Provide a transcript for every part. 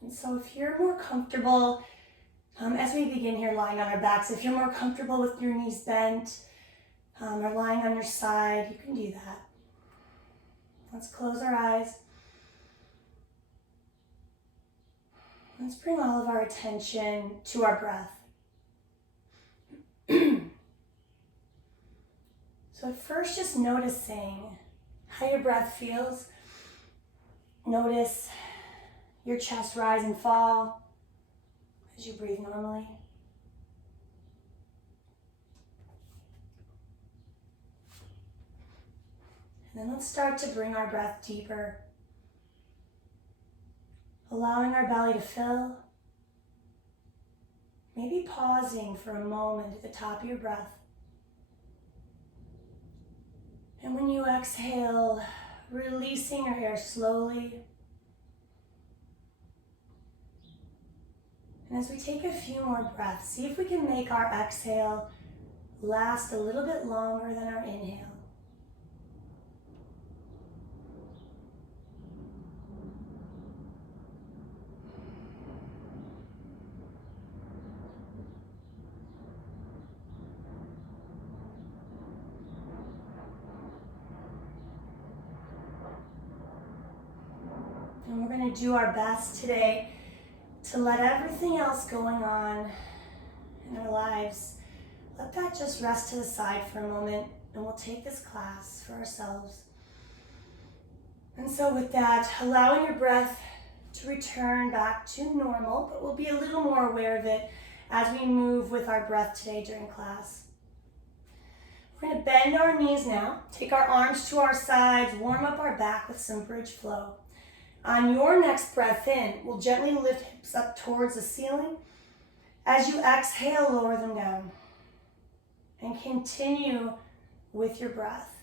And so if you're more comfortable, as we begin here lying on our backs, if you're more comfortable with your knees bent or lying on your side, you can do that. Let's close our eyes. Let's bring all of our attention to our breath. So at first, just noticing how your breath feels. Notice your chest rise and fall as you breathe normally. And then let's start to bring our breath deeper, allowing our belly to fill. Maybe pausing for a moment at the top of your breath. And when you exhale, releasing your air slowly. And as we take a few more breaths, see if we can make our exhale last a little bit longer than our inhale. And we're going to do our best today to let everything else going on in our lives, let that just rest to the side for a moment, and we'll take this class for ourselves. And so with that, allowing your breath to return back to normal, but we'll be a little more aware of it as we move with our breath today during class. We're going to bend our knees now, take our arms to our sides, warm up our back with some bridge flow. On your next breath in, we'll gently lift hips up towards the ceiling. As you exhale, lower them down. And continue with your breath.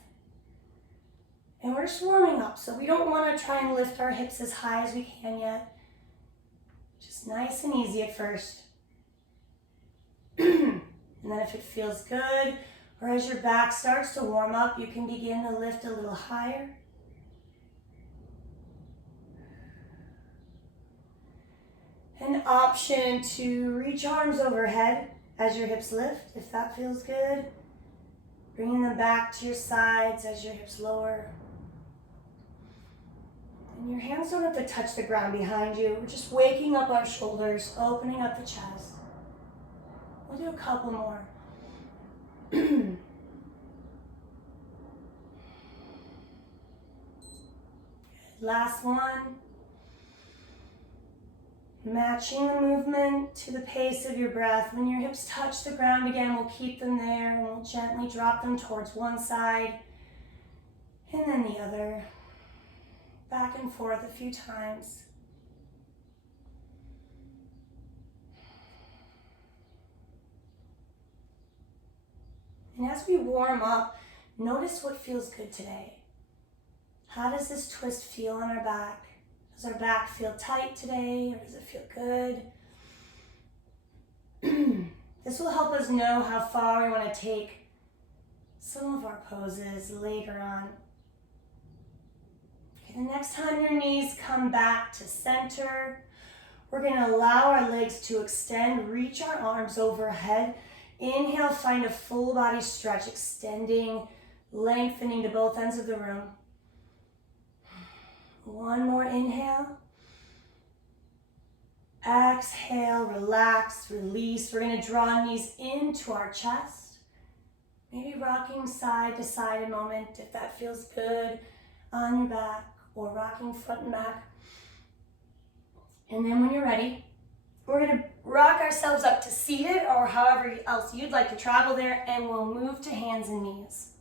And we're just warming up, so we don't want to try and lift our hips as high as we can yet. Just nice and easy at first. And then if it feels good, or as your back starts to warm up, you can begin to lift a little higher. An option to reach arms overhead as your hips lift, if that feels good. Bringing them back to your sides as your hips lower. And your hands don't have to touch the ground behind you. We're just waking up our shoulders, opening up the chest. We'll do a couple more. Last one. Matching the movement to the pace of your breath. When your hips touch the ground again, we'll keep them there and we'll gently drop them towards one side and then the other. Back and forth a few times. And as we warm up, notice what feels good today. How does this twist feel on our back? Does our back feel tight today, or does it feel good? This will help us know how far we want to take some of our poses later on. Okay, the next time your knees come back to center, we're going to allow our legs to extend, reach our arms overhead. Inhale, find a full body stretch, extending, lengthening to both ends of the room. One more inhale. Exhale, relax, release. We're going to draw knees into our chest. Maybe rocking side to side a moment if that feels good on your back, or rocking front and back. And then when you're ready, we're going to rock ourselves up to seated, or however else you'd like to travel there, and we'll move to hands and knees.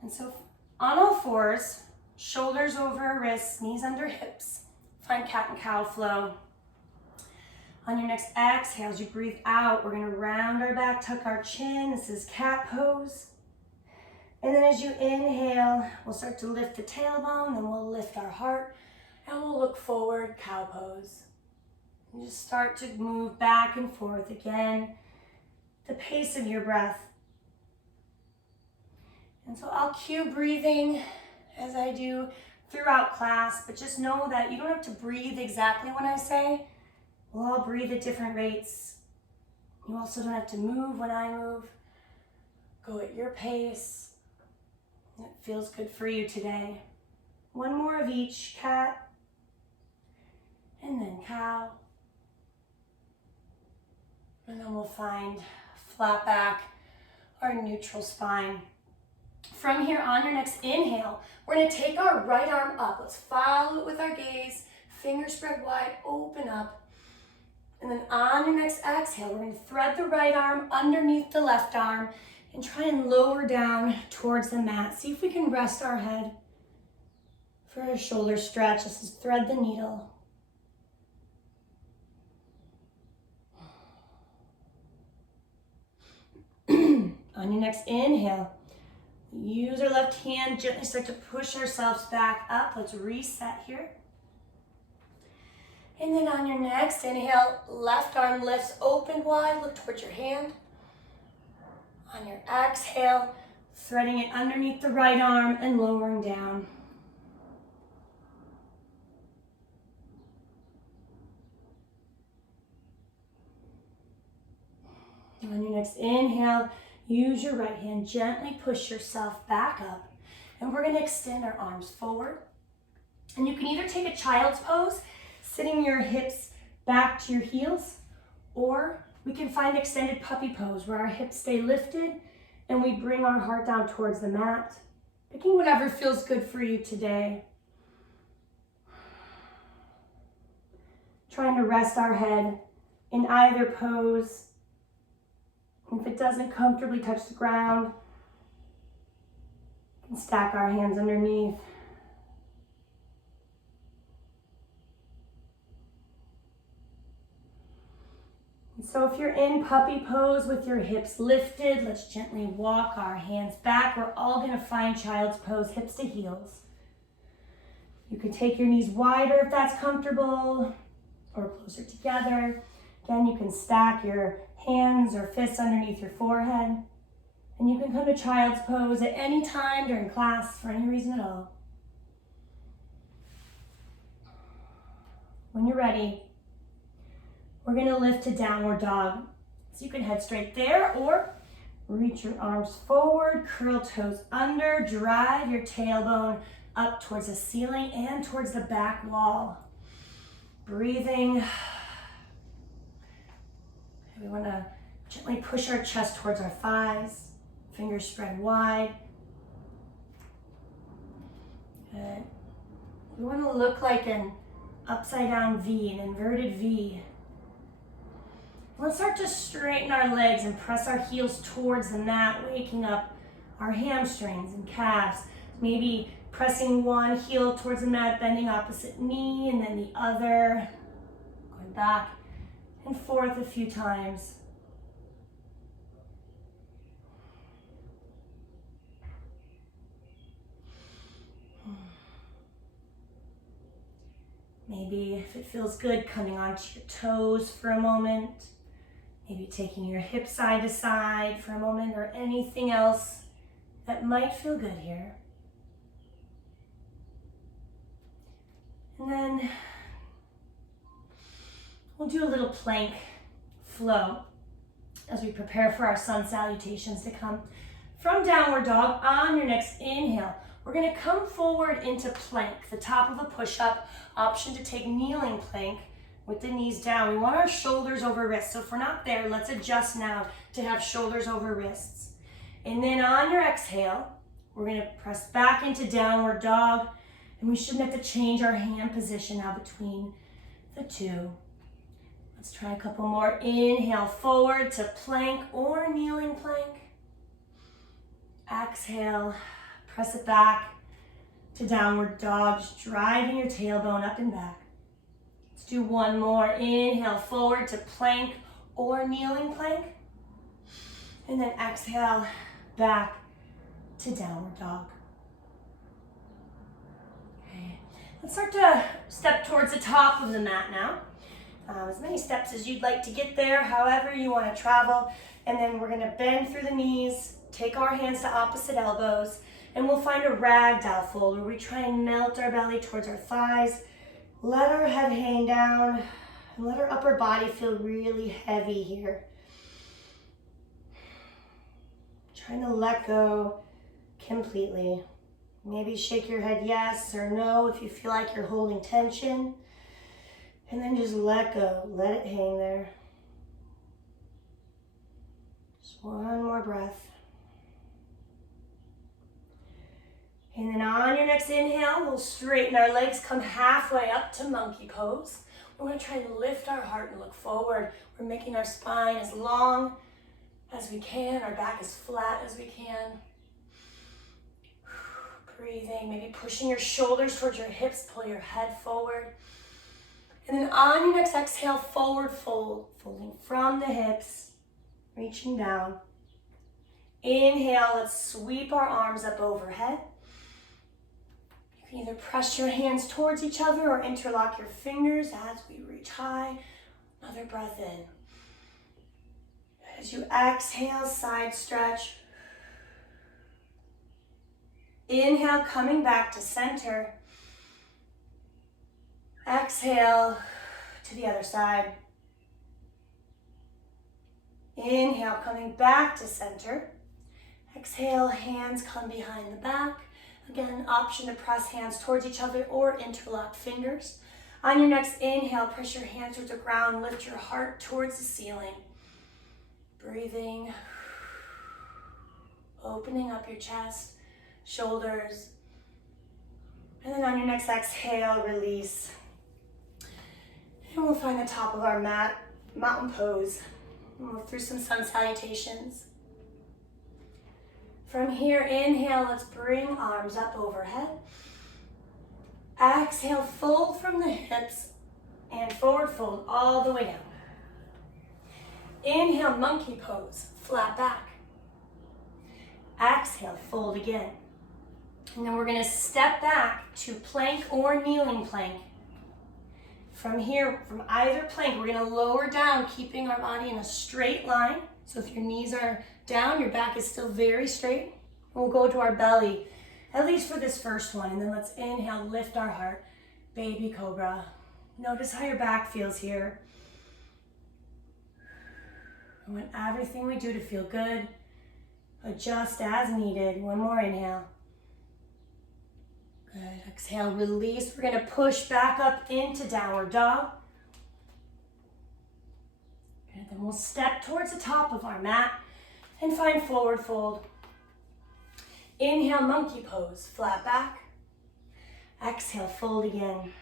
And so on all fours, shoulders over our wrists, knees under hips. Find cat and cow flow. On your next exhale, as you breathe out, we're going to round our back, tuck our chin. This is cat pose. And then as you inhale, we'll start to lift the tailbone, then we'll lift our heart, and we'll look forward, cow pose. And just start to move back and forth again, the pace of your breath. And so I'll cue breathing as I do throughout class, but just know that you don't have to breathe exactly when I say. We'll all breathe at different rates. You also don't have to move when I move. Go at your pace. It feels good for you today. One more of each, cat, and then cow. And then we'll find flat back, our neutral spine. From here on your next inhale, we're gonna take our right arm up. Let's follow it with our gaze, fingers spread wide, open up. And then on your next exhale, we're gonna thread the right arm underneath the left arm and try and lower down towards the mat. See if we can rest our head for a shoulder stretch. This is thread the needle. On your next inhale, use our left hand, gently start to push ourselves back up. Let's reset here. And then on your next inhale, left arm lifts open wide, look towards your hand. On your exhale, threading it underneath the right arm and lowering down. On your next inhale, use your right hand, gently push yourself back up. And we're gonna extend our arms forward. And you can either take a child's pose, sitting your hips back to your heels, or we can find extended puppy pose where our hips stay lifted and we bring our heart down towards the mat. Picking whatever feels good for you today. Trying to rest our head in either pose. If it doesn't comfortably touch the ground, we can stack our hands underneath. And so if you're in puppy pose with your hips lifted, let's gently walk our hands back. We're all gonna find child's pose, hips to heels. You can take your knees wider if that's comfortable, or closer together. Again, you can stack your hands or fists underneath your forehead. And you can come to child's pose at any time during class for any reason at all. When you're ready, we're gonna lift to downward dog. So you can head straight there or reach your arms forward, curl toes under, drive your tailbone up towards the ceiling and towards the back wall. Breathing. We want to gently push our chest towards our thighs, fingers spread wide. Good. We want to look like an upside down V, an inverted V. Let's start to straighten our legs and press our heels towards the mat, waking up our hamstrings and calves. Maybe pressing one heel towards the mat, bending opposite knee, and then the other. Going back and forth a few times. Maybe if it feels good, coming onto your toes for a moment. Maybe taking your hips side to side for a moment, or anything else that might feel good here. And then we'll do a little plank flow as we prepare for our sun salutations to come. From downward dog, on your next inhale, we're gonna come forward into plank, the top of a push-up. Option to take kneeling plank with the knees down. We want our shoulders over wrists. So if we're not there, let's adjust now to have shoulders over wrists. And then on your exhale, we're gonna press back into downward dog, and we shouldn't have to change our hand position now between the two. Let's try a couple more. Inhale forward to plank or kneeling plank. Exhale, press it back to downward dog, just driving your tailbone up and back. Let's do one more. Inhale forward to plank or kneeling plank. And then exhale back to downward dog. Okay, let's start to step towards the top of the mat now. As many steps as you'd like to get there, however you want to travel. And then we're going to bend through the knees, take our hands to opposite elbows, and we'll find a ragdoll fold where we try and melt our belly towards our thighs. Let our head hang down and let our upper body feel really heavy here. Trying to let go completely. Maybe shake your head yes or no if you feel like you're holding tension. And then just let go. Let it hang there. Just one more breath. And then on your next inhale, we'll straighten our legs, come halfway up to monkey pose. We're going to try and lift our heart and look forward. We're making our spine as long as we can, our back as flat as we can. Breathing, maybe pushing your shoulders towards your hips, pull your head forward. And then on your next exhale, forward fold, folding from the hips, reaching down. Inhale, let's sweep our arms up overhead. You can either press your hands towards each other or interlock your fingers as we reach high. Another breath in. As you exhale, side stretch. Inhale, coming back to center. Exhale to the other side. Inhale, coming back to center. Exhale, hands come behind the back. Again, option to press hands towards each other or interlock fingers. On your next inhale, press your hands towards the ground, lift your heart towards the ceiling. Breathing, opening up your chest, shoulders. And then on your next exhale, release. And we'll find the top of our mat, mountain pose. And we'll through some sun salutations. From here, inhale, let's bring arms up overhead. Exhale, fold from the hips and forward fold all the way down. Inhale, monkey pose, flat back. Exhale, fold again. And then we're gonna step back to plank or kneeling plank. From here, from either plank, we're gonna lower down, keeping our body in a straight line. So if your knees are down, your back is still very straight. We'll go to our belly, at least for this first one. And then let's inhale, lift our heart, baby cobra. Notice how your back feels here. I want everything we do to feel good. Adjust as needed. One more inhale. Good. Exhale, release. We're going to push back up into downward dog. And then we'll step towards the top of our mat and find forward fold. Inhale, monkey pose, flat back. Exhale, fold again.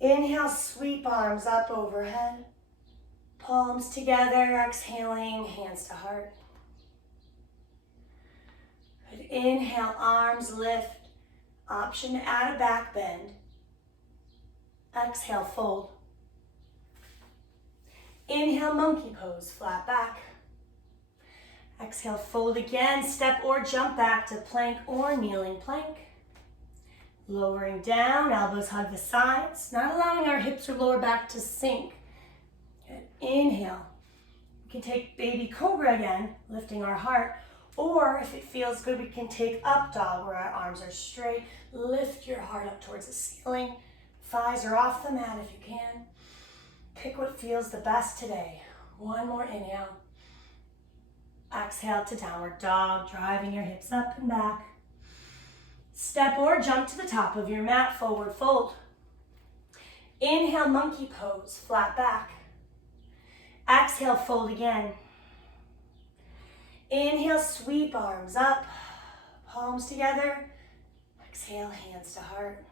Inhale, sweep arms up overhead. Palms together, exhaling, hands to heart. Good. Inhale, arms lift. Option to add a back bend. Exhale, fold. Inhale, monkey pose, flat back. Exhale, fold again, step or jump back to plank or kneeling plank. Lowering down, elbows hug the sides, not allowing our hips or lower back to sink. Good. Inhale. We can take baby cobra again, lifting our heart, or if it feels good, we can take up dog where our arms are straight. Lift your heart up towards the ceiling. Thighs are off the mat if you can. Pick what feels the best today. One more inhale. Exhale to downward dog, driving your hips up and back. Step or jump to the top of your mat, forward fold. Inhale, monkey pose, flat back. Exhale, fold again. Inhale, sweep arms up, palms together. Exhale, hands to heart.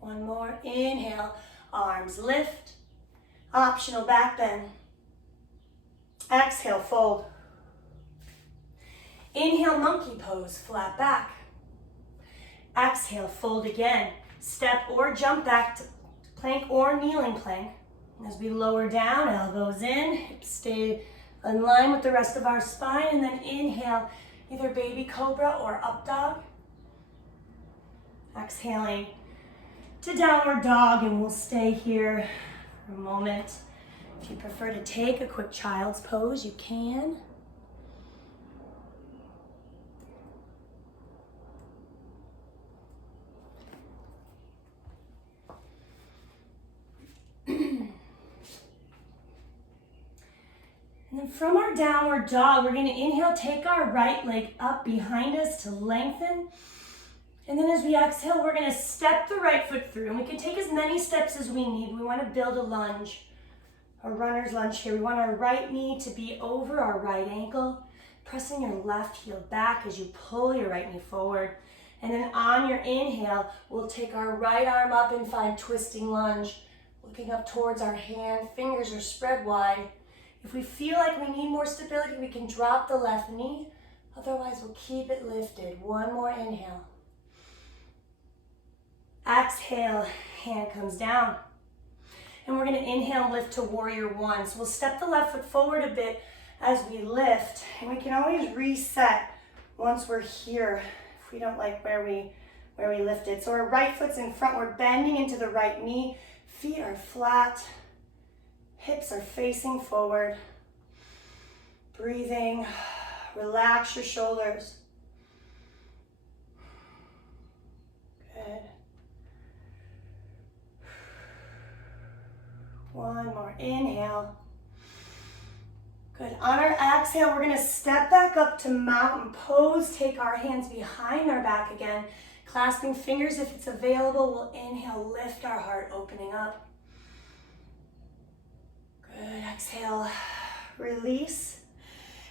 One more, inhale, arms lift. Optional back bend. Exhale, fold. Inhale, monkey pose, flat back. Exhale, fold again. Step or jump back to plank or kneeling plank. As we lower down, elbows in, hips stay in line with the rest of our spine, and then inhale, either baby cobra or up dog. Exhaling to downward dog, and we'll stay here for a moment. If you prefer to take a quick child's pose, you can. And then from our downward dog, we're going to inhale, take our right leg up behind us to lengthen. And then as we exhale, we're going to step the right foot through. And we can take as many steps as we need. We want to build a lunge, a runner's lunge here. We want our right knee to be over our right ankle, pressing your left heel back as you pull your right knee forward. And then on your inhale, we'll take our right arm up and find twisting lunge, looking up towards our hand. Fingers are spread wide. If we feel like we need more stability, we can drop the left knee. Otherwise, we'll keep it lifted. One more inhale. Exhale, hand comes down. And we're going to inhale, lift to warrior one. So we'll step the left foot forward a bit as we lift. And we can always reset once we're here if we don't like where we lifted. So our right foot's in front. We're bending into the right knee. Feet are flat. Hips are facing forward. Breathing. Relax your shoulders. Good. One more inhale. Good. On our exhale, we're going to step back up to mountain pose. Take our hands behind our back again. Clasping fingers if it's available. We'll inhale, lift our heart, opening up. Good. Exhale, release.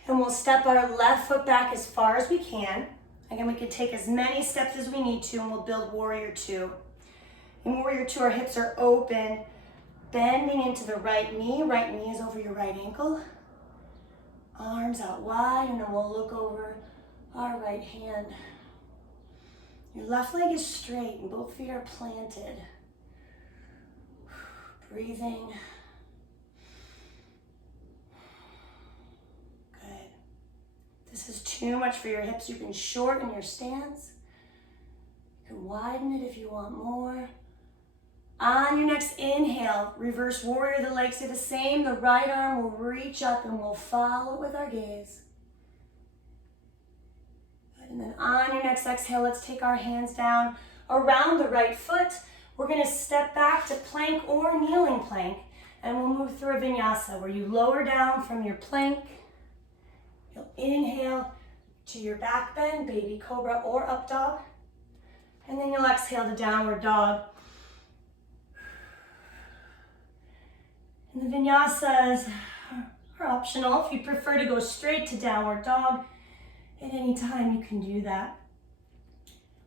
And we'll step our left foot back as far as we can. Again, we can take as many steps as we need to, and we'll build warrior two. In warrior two, our hips are open, bending into the right knee. Right knee is over your right ankle. Arms out wide, and then we'll look over our right hand. Your left leg is straight, and both feet are planted. Breathing. This is too much for your hips. You can shorten your stance. You can widen it if you want more. On your next inhale, reverse warrior. The legs do the same. The right arm will reach up and we'll follow it with our gaze. Good. And then on your next exhale, let's take our hands down around the right foot. We're going to step back to plank or kneeling plank. And we'll move through a vinyasa where you lower down from your plank. You'll inhale to your back bend, baby cobra or up dog. And then you'll exhale to downward dog. And the vinyasas are optional. If you prefer to go straight to downward dog, at any time you can do that.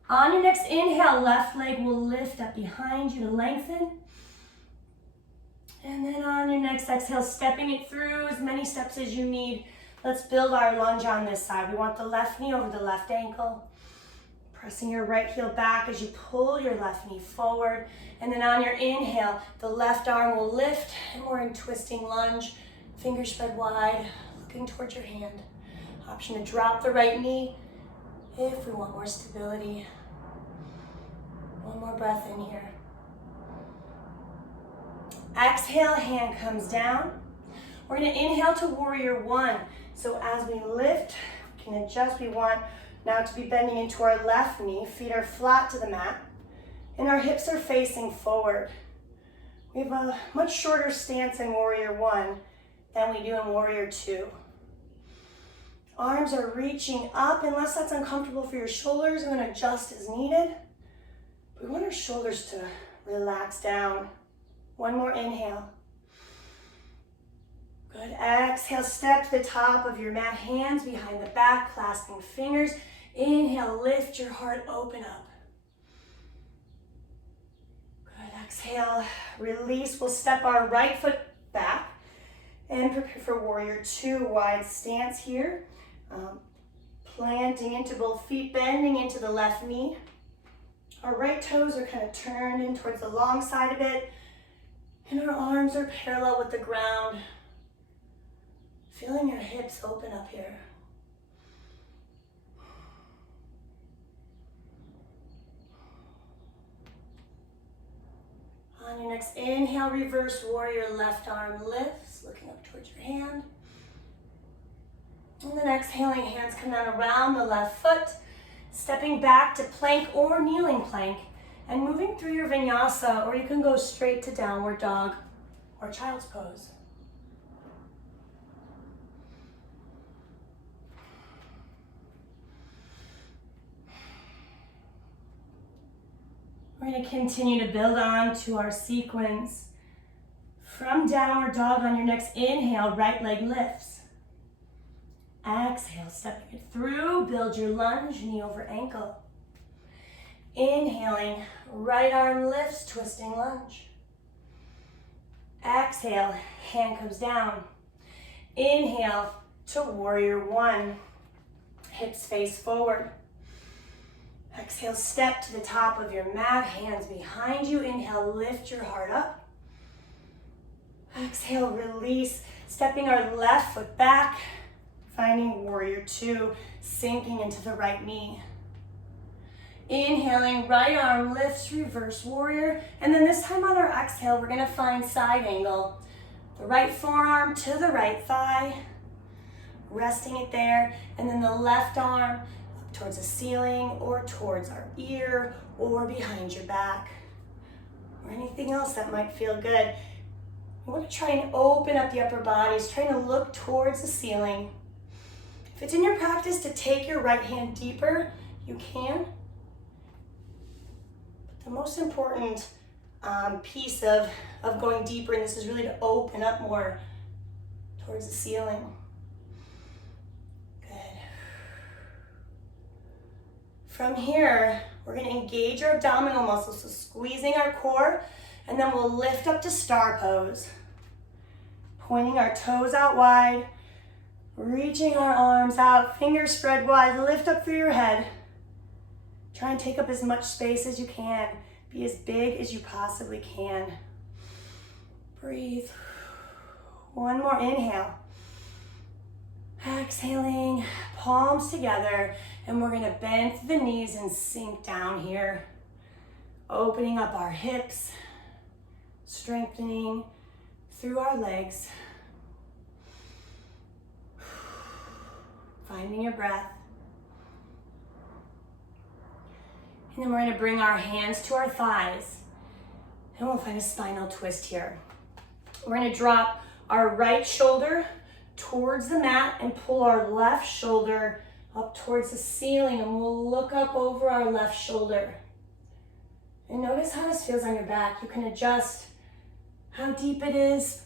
On your next inhale, left leg will lift up behind you to lengthen. And then on your next exhale, stepping it through as many steps as you need. Let's build our lunge on this side. We want the left knee over the left ankle. Pressing your right heel back as you pull your left knee forward. And then on your inhale, the left arm will lift and we're in twisting lunge. Fingers spread wide, looking towards your hand. Option to drop the right knee if we want more stability. One more breath in here. Exhale, hand comes down. We're going to inhale to warrior one. So as we lift, we can adjust. We want now to be bending into our left knee. Feet are flat to the mat. And our hips are facing forward. We have a much shorter stance in warrior one than we do in warrior two. Arms are reaching up. Unless that's uncomfortable for your shoulders, I'm going to adjust as needed. We want our shoulders to relax down. One more inhale. Good. Exhale, step to the top of your mat, hands behind the back, clasping fingers. Inhale, lift your heart, open up. Good. Exhale, release. We'll step our right foot back and prepare for warrior two. Wide stance here. Planting into both feet, bending into the left knee. Our right toes are kind of turned in towards the long side of it. And our arms are parallel with the ground. Feeling your hips open up here. On your next inhale, reverse warrior, left arm lifts, looking up towards your hand. And then exhaling, hands come down around the left foot, stepping back to plank or kneeling plank, and moving through your vinyasa, or you can go straight to downward dog or child's pose. We're going to continue to build on to our sequence. From downward dog on your next inhale, right leg lifts. Exhale, stepping it through, build your lunge, knee over ankle. Inhaling, right arm lifts, twisting lunge. Exhale, hand comes down. Inhale to warrior one. Hips face forward. Exhale, step to the top of your mat, hands behind you. Inhale, lift your heart up. Exhale, release, stepping our left foot back, finding warrior two, sinking into the right knee. Inhaling, right arm lifts, reverse warrior. And then this time on our exhale, we're gonna find side angle. The right forearm to the right thigh, resting it there. And then the left arm up towards the ceiling or towards our ear or behind your back. Or anything else that might feel good. You wanna try and open up the upper bodies, trying to look towards the ceiling. If it's in your practice to take your right hand deeper, you can. The most important piece of going deeper in this is really to open up more towards the ceiling. Good. From here, we're going to engage our abdominal muscles, so squeezing our core, and then we'll lift up to star pose. Pointing our toes out wide, reaching our arms out, fingers spread wide, lift up through your head. Try and take up as much space as you can. Be as big as you possibly can. Breathe. One more inhale. Exhaling, palms together, and we're gonna bend the knees and sink down here. Opening up our hips, strengthening through our legs. Finding your breath. And then we're going to bring our hands to our thighs. And we'll find a spinal twist here. We're going to drop our right shoulder towards the mat and pull our left shoulder up towards the ceiling. And we'll look up over our left shoulder. And notice how this feels on your back. You can adjust how deep it is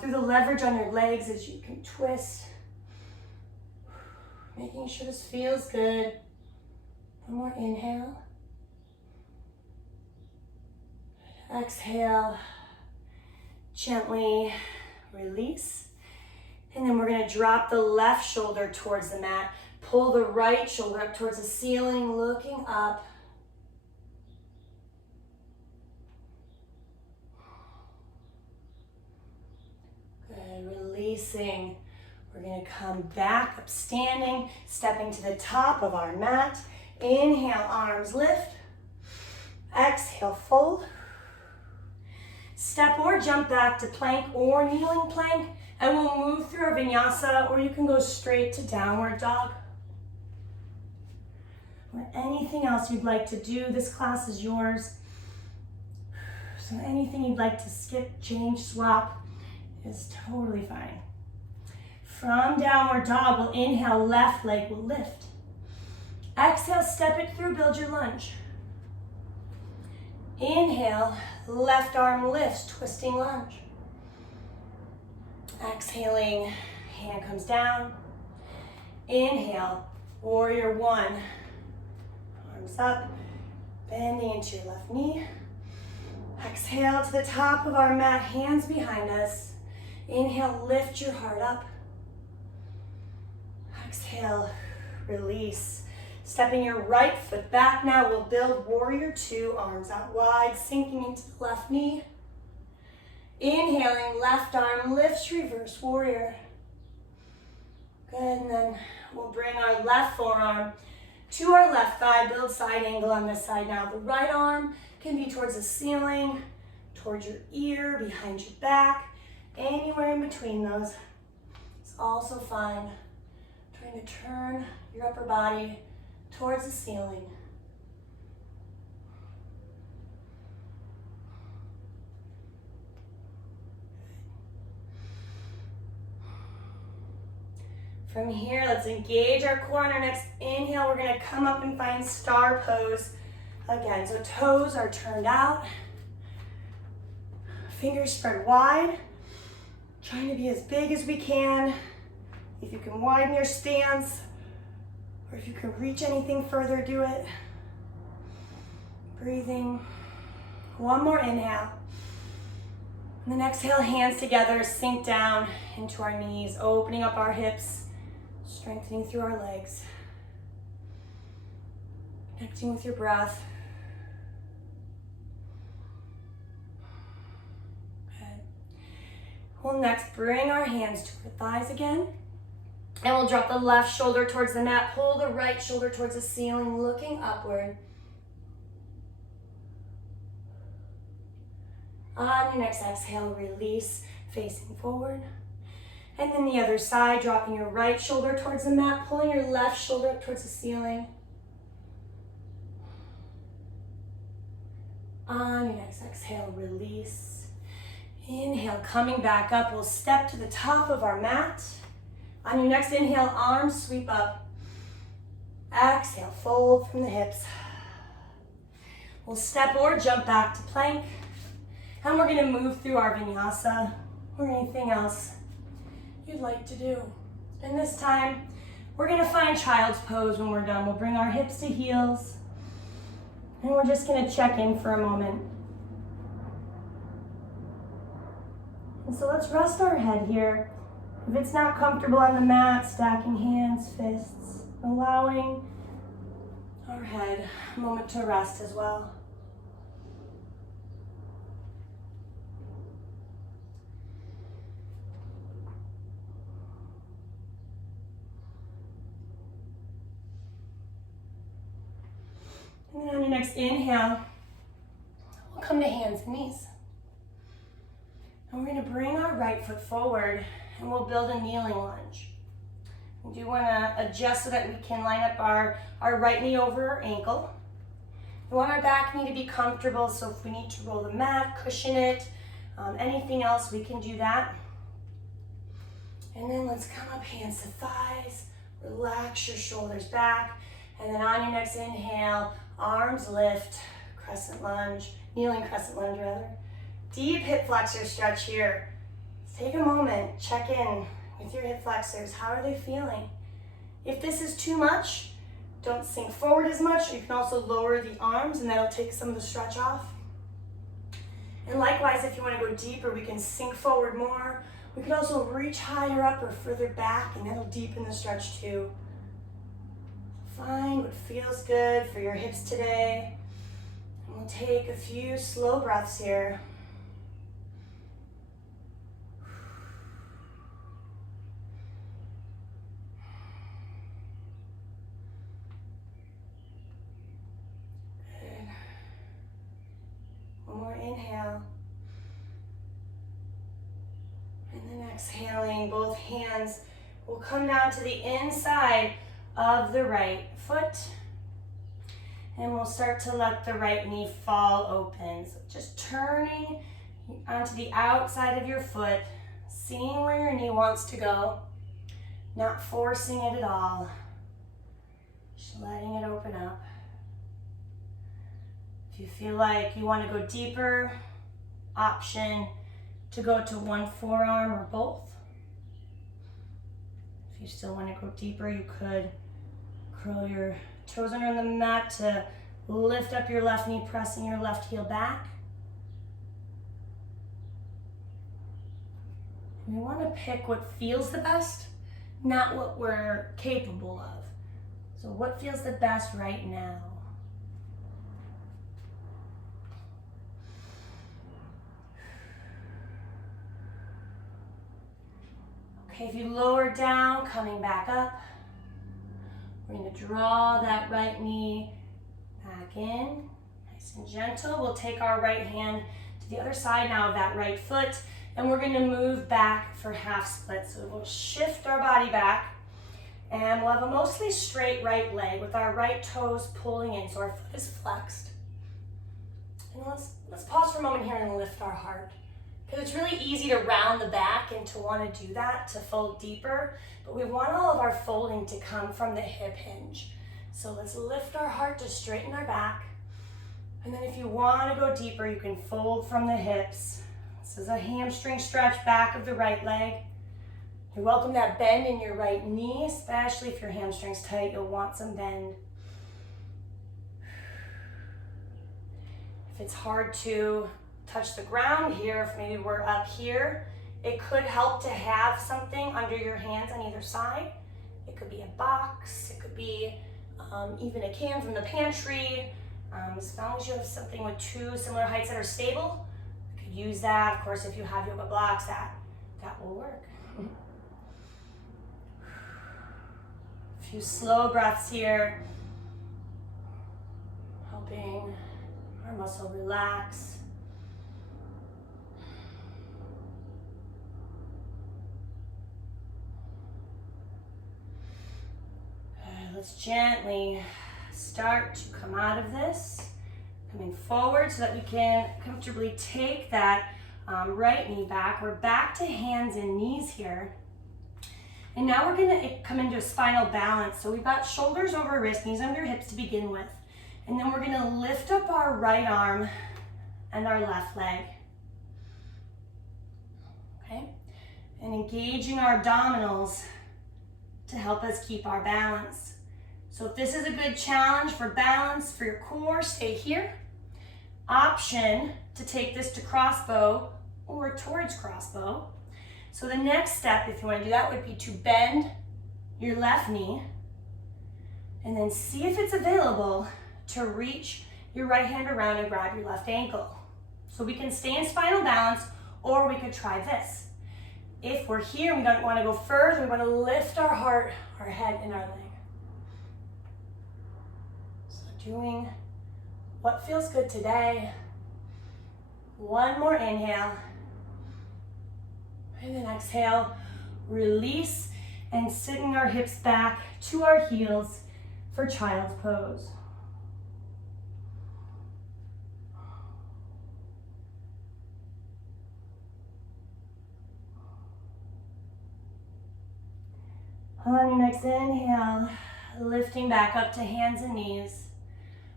through the leverage on your legs as you can twist. Making sure this feels good. One more inhale. Exhale, gently release. And then we're going to drop the left shoulder towards the mat. Pull the right shoulder up towards the ceiling, looking up. Good, releasing. We're going to come back up standing, stepping to the top of our mat. Inhale, arms lift. Exhale, fold. Step or jump back to plank or kneeling plank, and we'll move through our vinyasa, or you can go straight to downward dog. Or anything else you'd like to do, this class is yours. So anything you'd like to skip, change, swap is totally fine. From downward dog, we'll inhale, left leg will lift. Exhale, step it through, build your lunge. Inhale, left arm lifts, twisting lunge. Exhaling, hand comes down. Inhale, warrior one. Arms up, bending into your left knee. Exhale to the top of our mat, hands behind us. Inhale, lift your heart up. Exhale, release. Stepping your right foot back now, we'll build warrior two, arms out wide, sinking into the left knee. Inhaling, left arm lifts, reverse warrior. Good, and then we'll bring our left forearm to our left thigh, build side angle on this side now. The right arm can be towards the ceiling, towards your ear, behind your back, anywhere in between those. It's also fine. Trying to turn your upper body towards the ceiling. From here, let's engage our core on our next inhale. We're gonna come up and find star pose again. So toes are turned out. Fingers spread wide. Trying to be as big as we can. If you can widen your stance, or if you can reach anything further, do it. Breathing. One more inhale. And then exhale, hands together, sink down into our knees, opening up our hips, strengthening through our legs. Connecting with your breath. Good. We'll next bring our hands to our thighs again. And we'll drop the left shoulder towards the mat, pull the right shoulder towards the ceiling, looking upward. On your next exhale, release, facing forward. And then the other side, dropping your right shoulder towards the mat, pulling your left shoulder up towards the ceiling. On your next exhale, release. Inhale, coming back up, we'll step to the top of our mat. On your next inhale, arms sweep up. Exhale, fold from the hips. We'll step or jump back to plank. And we're gonna move through our vinyasa or anything else you'd like to do. And this time, we're gonna find child's pose when we're done. We'll bring our hips to heels. And we're just gonna check in for a moment. And so let's rest our head here. If it's not comfortable on the mat, stacking hands, fists, allowing our head a moment to rest as well. And then on your next inhale, we'll come to hands and knees. And we're going to bring our right foot forward and we'll build a kneeling lunge. We do want to adjust so that we can line up our right knee over our ankle. We want our back knee to be comfortable, so if we need to roll the mat, cushion it, anything else, we can do that. And then let's come up, hands to thighs, relax your shoulders back, and then on your next inhale, arms lift, crescent lunge, kneeling crescent lunge rather. Deep hip flexor stretch here. Take a moment, check in with your hip flexors. How are they feeling? If this is too much, don't sink forward as much. You can also lower the arms and that'll take some of the stretch off. And likewise, if you want to go deeper, we can sink forward more. We could also reach higher up or further back and that'll deepen the stretch too. Find what feels good for your hips today. And we'll take a few slow breaths here. Good. One more inhale. And then exhaling, both hands will come down to the inside of the right foot. And we'll start to let the right knee fall open. So just turning onto the outside of your foot, seeing where your knee wants to go, not forcing it at all. Just letting it open up. If you feel like you want to go deeper, option to go to one forearm or both. If you still want to go deeper, you could curl your toes under the mat to lift up your left knee, pressing your left heel back. We want to pick what feels the best, not what we're capable of. So what feels the best right now? Okay, if you lower down, coming back up, we're going to draw that right knee back in, nice and gentle. We'll take our right hand to the other side now of that right foot, and we're gonna move back for half split. So we'll shift our body back, and we'll have a mostly straight right leg with our right toes pulling in, so our foot is flexed. And let's pause for a moment here and lift our heart. Because it's really easy to round the back and to want to do that, to fold deeper, but we want all of our folding to come from the hip hinge. So let's lift our heart to straighten our back. And then if you want to go deeper, you can fold from the hips. This is a hamstring stretch back of the right leg. You're welcome that bend in your right knee, especially if your hamstring's tight, you'll want some bend. If it's hard to touch the ground here, if maybe we're up here, it could help to have something under your hands on either side. It could be a box, it could be even a can from the pantry. As long as you have something with two similar heights that are stable, you could use that. Of course, if you have yoga blocks, that will work. A few slow breaths here, helping our muscle relax. Let's gently start to come out of this, coming forward so that we can comfortably take that right knee back. We're back to hands and knees here. And now we're gonna come into a spinal balance. So we've got shoulders over wrists, knees under hips to begin with. And then we're gonna lift up our right arm and our left leg. Okay? And engaging our abdominals to help us keep our balance. So if this is a good challenge for balance for your core, stay here. Option to take this to crossbow or towards crossbow. So the next step, if you want to do that, would be to bend your left knee and then see if it's available to reach your right hand around and grab your left ankle. So we can stay in spinal balance, or we could try this. If we're here, we don't want to go further, we want to lift our heart, our head, and our leg. Doing what feels good today. One more inhale. And then exhale, release, and sitting our hips back to our heels for child's pose. On your next inhale, lifting back up to hands and knees.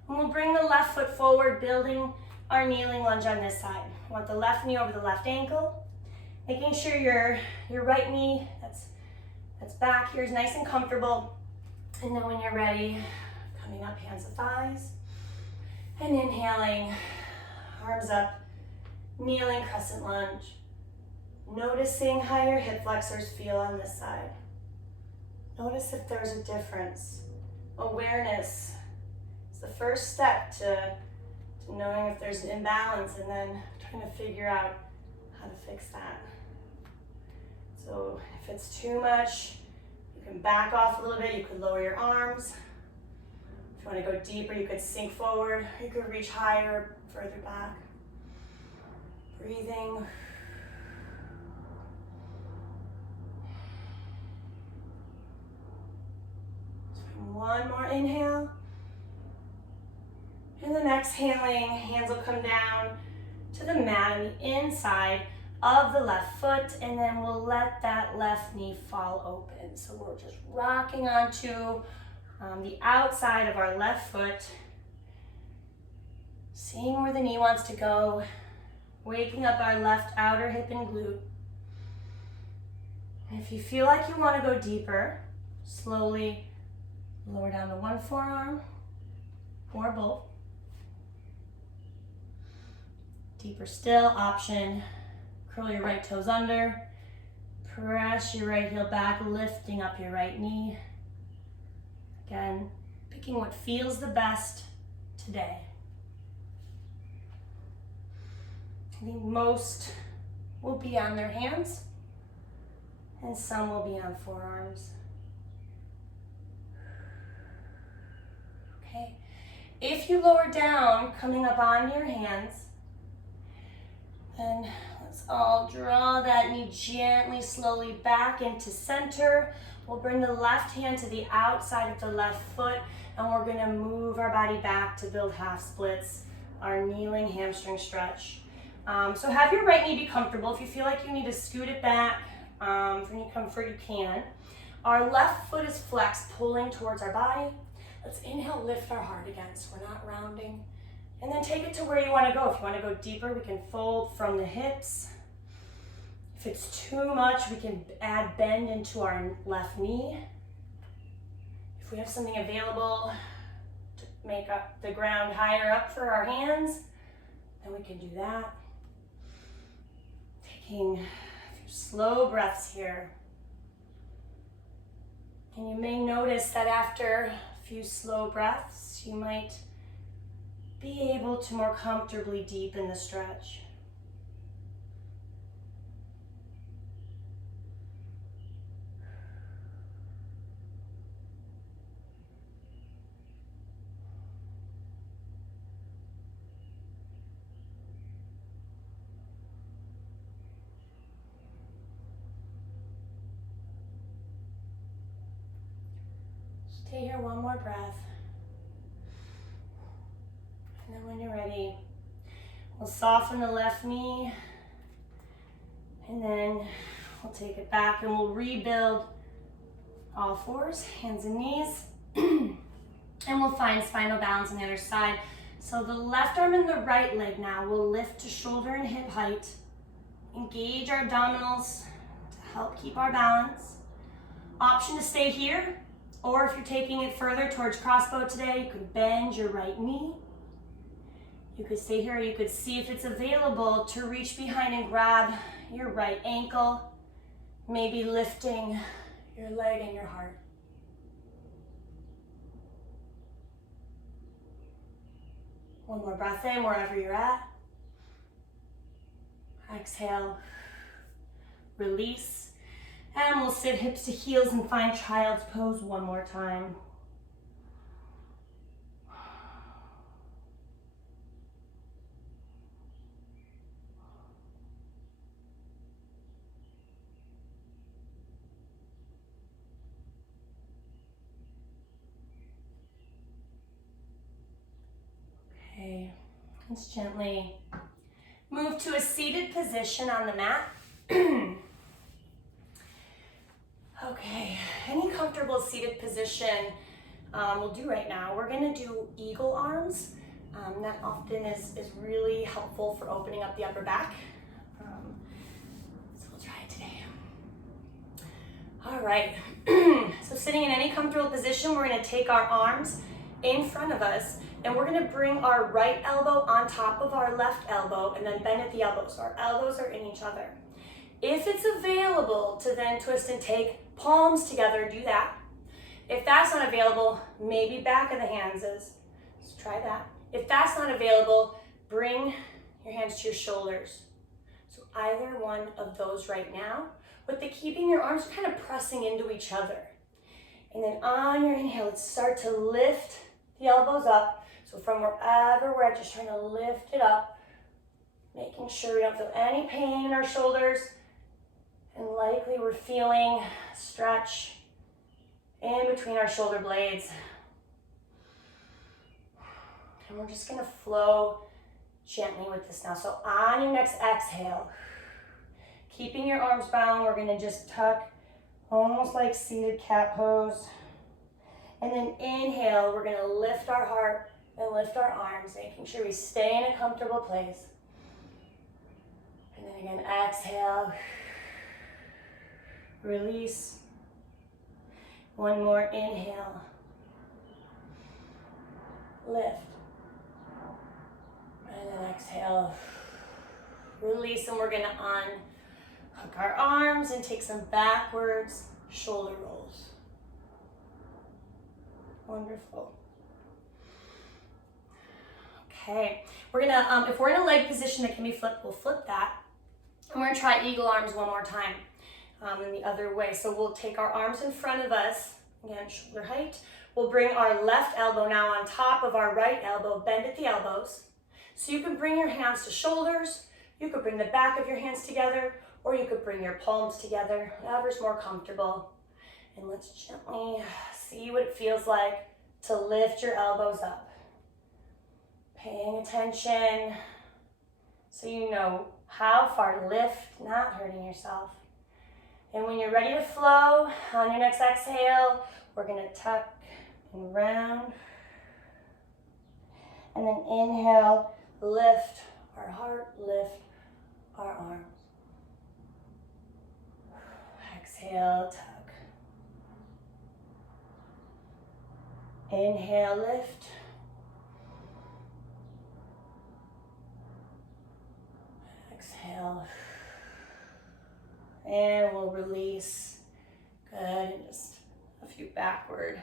And we'll bring the left foot forward, building our kneeling lunge on this side. We want the left knee over the left ankle, making sure your right knee that's back here is nice and comfortable. And then when you're ready, coming up, hands to thighs, and inhaling, arms up, kneeling crescent lunge. Noticing how your hip flexors feel on this side. Notice if there's a difference. Awareness. It's the first step to knowing if there's an imbalance and then trying to figure out how to fix that. So if it's too much, you can back off a little bit. You could lower your arms. If you want to go deeper, you could sink forward. You could reach higher, further back. Breathing. One more inhale. And then exhaling, hands will come down to the mat on the inside of the left foot, and then we'll let that left knee fall open. So we're just rocking onto the outside of our left foot, seeing where the knee wants to go, waking up our left outer hip and glute. And if you feel like you want to go deeper, slowly lower down to one forearm or both. Deeper still, option, curl your right toes under, press your right heel back, lifting up your right knee. Again, picking what feels the best today. I think most will be on their hands and some will be on forearms. Okay, if you lower down, coming up on your hands, And let's all draw that knee gently, slowly back into center. We'll bring the left hand to the outside of the left foot, and we're gonna move our body back to build half splits, our kneeling hamstring stretch. So have your right knee be comfortable. If you feel like you need to scoot it back for any comfort, you can. Our left foot is flexed, pulling towards our body. Let's inhale, lift our heart again, so we're not rounding. And then take it to where you want to go. If you want to go deeper, we can fold from the hips. If it's too much, we can add bend into our left knee. If we have something available to make up the ground higher up for our hands, then we can do that. Taking a few slow breaths here. And you may notice that after a few slow breaths, you might be able to more comfortably deepen the stretch. Stay here one more breath. And then when you're ready, we'll soften the left knee, and then we'll take it back and we'll rebuild all fours, hands and knees, and we'll find spinal balance on the other side. So the left arm and the right leg now will lift to shoulder and hip height. Engage our abdominals to help keep our balance. Option to stay here, or if you're taking it further towards crossbow today, you could bend your right knee. You could stay here, or you could see if it's available to reach behind and grab your right ankle, maybe lifting your leg and your heart. One more breath in wherever you're at. Exhale, release, and we'll sit hips to heels and find child's pose one more time. Okay, let's gently move to a seated position on the mat. Okay, any comfortable seated position we'll do right now. We're gonna do eagle arms. That often is really helpful for opening up the upper back. So we'll try it today. All right, so sitting in any comfortable position, we're gonna take our arms in front of us, and we're gonna bring our right elbow on top of our left elbow and then bend at the elbows. So our elbows are in each other. If it's available to then twist and take palms together, do that. If that's not available, maybe back of the hands is. So try that. If that's not available, bring your hands to your shoulders. So either one of those right now, with the keeping your arms kind of pressing into each other. And then on your inhale, let's start to lift the elbows up. So from wherever we're at, just trying to lift it up, making sure we don't feel any pain in our shoulders. And likely we're feeling stretch in between our shoulder blades. And we're just gonna flow gently with this now. So on your next exhale, keeping your arms bound, we're gonna just tuck, almost like seated cat pose. And then inhale, we're gonna lift our heart and lift our arms, making sure we stay in a comfortable place. And then again, exhale. Release. One more inhale. Lift. And then exhale. Release, and we're gonna unhook our arms and take some backwards shoulder rolls. Wonderful. Okay, we're gonna, if we're in a leg position that can be flipped, we'll flip that. And we're gonna try eagle arms one more time. In the other way. So we'll take our arms in front of us, again, shoulder height. We'll bring our left elbow now on top of our right elbow, bend at the elbows. So you can bring your hands to shoulders, You could bring the back of your hands together, or you could bring your palms together, whatever's more comfortable. And let's gently see what it feels like to lift your elbows up. Paying attention so you know how far to lift, not hurting yourself. And when you're ready to flow, on your next exhale, we're gonna tuck and round. And then inhale, lift our heart, lift our arms. Exhale, tuck. Inhale, lift. Exhale. And we'll release. Good, and just a few backward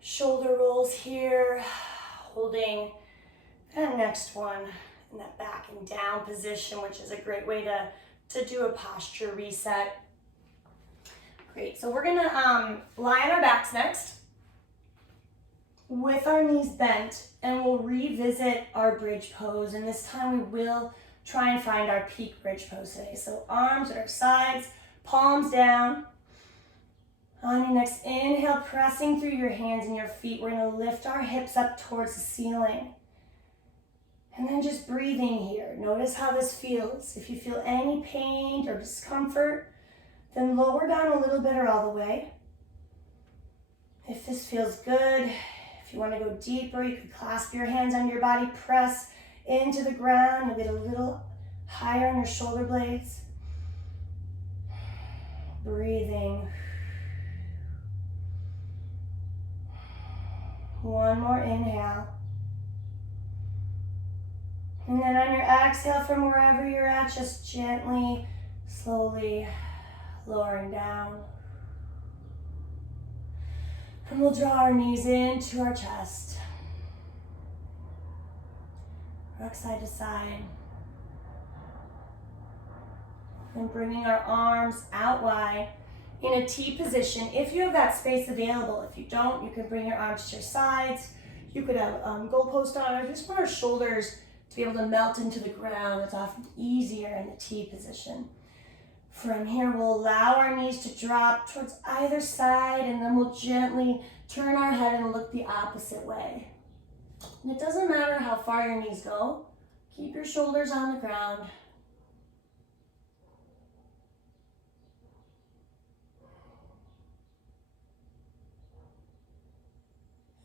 shoulder rolls here. Holding that next one in that back and down position, which is a great way to do a posture reset. Great, so we're gonna lie on our backs next with our knees bent, and we'll revisit our bridge pose, and this time we will try and find our peak bridge pose today. So arms at our sides, palms down. On your next inhale, pressing through your hands and your feet, we're gonna lift our hips up towards the ceiling. And then just breathing here. Notice how this feels. If you feel any pain or discomfort, then lower down a little bit or all the way. If this feels good, if you wanna go deeper, you could clasp your hands under your body, press into the ground, you'll get a little higher on your shoulder blades. Breathing. One more inhale. And then on your exhale from wherever you're at, just gently, slowly lowering down. And we'll draw our knees into our chest. Rock side to side. And bringing our arms out wide in a T position. If you have that space available, if you don't, you can bring your arms to your sides. You could have goalpost on, or just want our shoulders to be able to melt into the ground. It's often easier in the T position. From here, we'll allow our knees to drop towards either side, and then we'll gently turn our head and look the opposite way. And it doesn't matter how far your knees go. Keep your shoulders on the ground.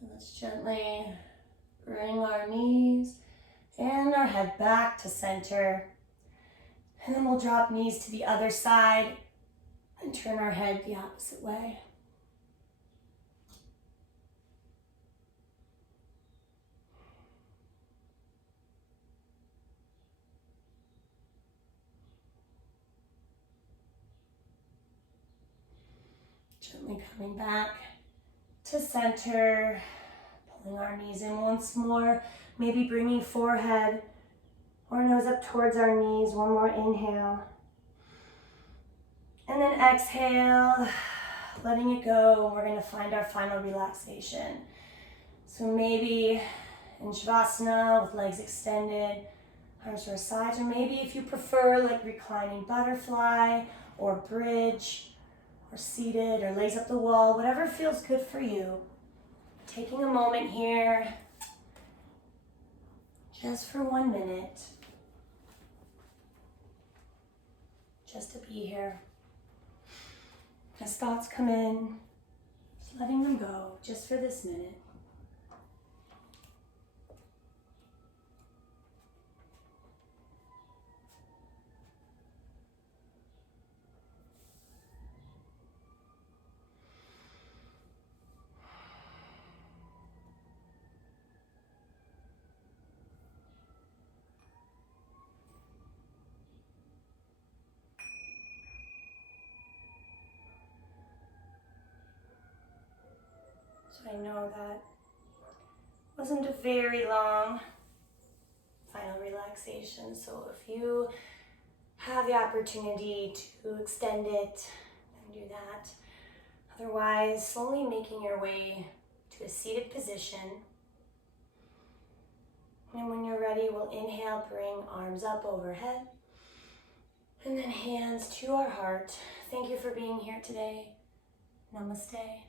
And let's gently bring our knees and our head back to center. And then we'll drop knees to the other side and turn our head the opposite way. Gently coming back to center, pulling our knees in once more, maybe bringing forehead or nose up towards our knees. One more inhale. And then exhale, letting it go. We're gonna find our final relaxation. So maybe in Shavasana with legs extended, arms to our sides, or maybe if you prefer like reclining butterfly or bridge, or seated, or legs up the wall, whatever feels good for you. Taking a moment here, just for 1 minute, just to be here. As thoughts come in, just letting them go, just for this minute. So I know that wasn't a very long final relaxation, so if you have the opportunity to extend it, then do that. Otherwise, slowly making your way to a seated position. And when you're ready, we'll inhale, bring arms up overhead. And then hands to our heart. Thank you for being here today. Namaste.